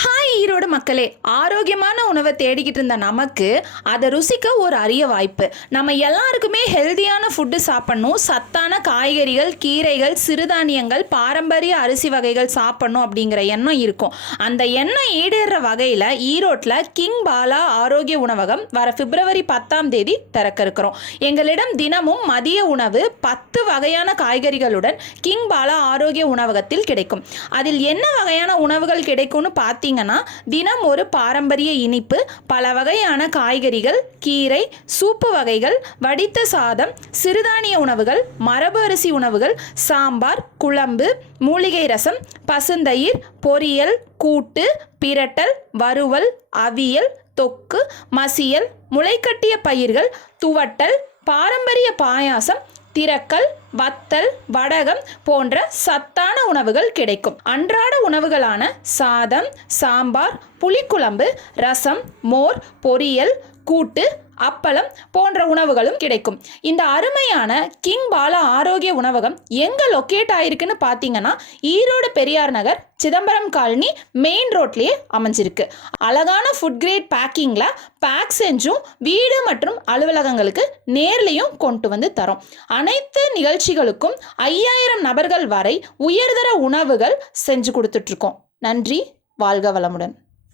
Hi Erode மக்களே. ஆரோக்கியமான உணவை தேடிக்கிட்டு இருந்த நமக்கு அதை ருசிக்க ஒரு அரிய வாய்ப்பு. நம்ம எல்லாருக்குமே ஹெல்தியான ஃபுட்டு சாப்பிட்ணும். சத்தான காய்கறிகள் கீரைகள் சிறுதானியங்கள் பாரம்பரிய அரிசி வகைகள் சாப்பிட்ணும் அப்படிங்கிற எண்ணம் இருக்கும். அந்த எண்ணம் ஈடேற வகையில் ஈரோட்டில் கிங் பாலா ஆரோக்கிய உணவகம் வர பிப்ரவரி பத்தாம் தேதி திறக்க இருக்கிறோம். எங்களிடம் தினமும் மதிய உணவு பத்து வகையான காய்கறிகளுடன் கிங் பாலா ஆரோக்கிய உணவகத்தில் கிடைக்கும். அதில் என்ன வகையான உணவுகள் கிடைக்கும்னு பார்த்து பார்த்தீங்கன்னா தினம் ஒரு பாரம்பரிய இனிப்பு பல வகையான காய்கறிகள் கீரை சூப்பு வகைகள் வடித்த சாதம் சிறுதானிய உணவுகள் மரபு அரிசி உணவுகள் சாம்பார் குழம்பு மூலிகை ரசம் பசுந்தயிர் பொரியல் கூட்டு பிரட்டல் வறுவல் அவியல் தொக்கு மசியல் முளைக்கட்டிய பயிர்கள் துவட்டல் பாரம்பரிய பாயாசம் திரக்கல் வத்தல் வடகம் போன்ற சத்தான உணவுகள் கிடைக்கும். அன்றாட உணவுகளான சாதம் சாம்பார் புளிக்குழம்பு ரசம் மோர் பொரியல் கூட்டு அப்பளம் போன்ற உணவுகளும் கிடைக்கும். இந்த அருமையான கிங் பாலா ஆரோக்கிய உணவகம் எங்கே லொக்கேட் ஆயிருக்குன்னு பார்த்தீங்கன்னா ஈரோடு பெரியார் நகர் சிதம்பரம் காலனி மெயின் ரோட்லேயே அமைஞ்சிருக்கு. அழகான ஃபுட் கிரேட் பேக்கிங்கில் பேக் செஞ்சும் வீடு மற்றும் அலுவலகங்களுக்கு நேர்லையும் கொண்டு வந்து தரோம். அனைத்து நிகழ்ச்சிகளுக்கும் ஐயாயிரம் நபர்கள் வரை உயர்தர உணவுகள் செஞ்சு கொடுத்துட்ருக்கோம். நன்றி வாழ்க வளமுடன்.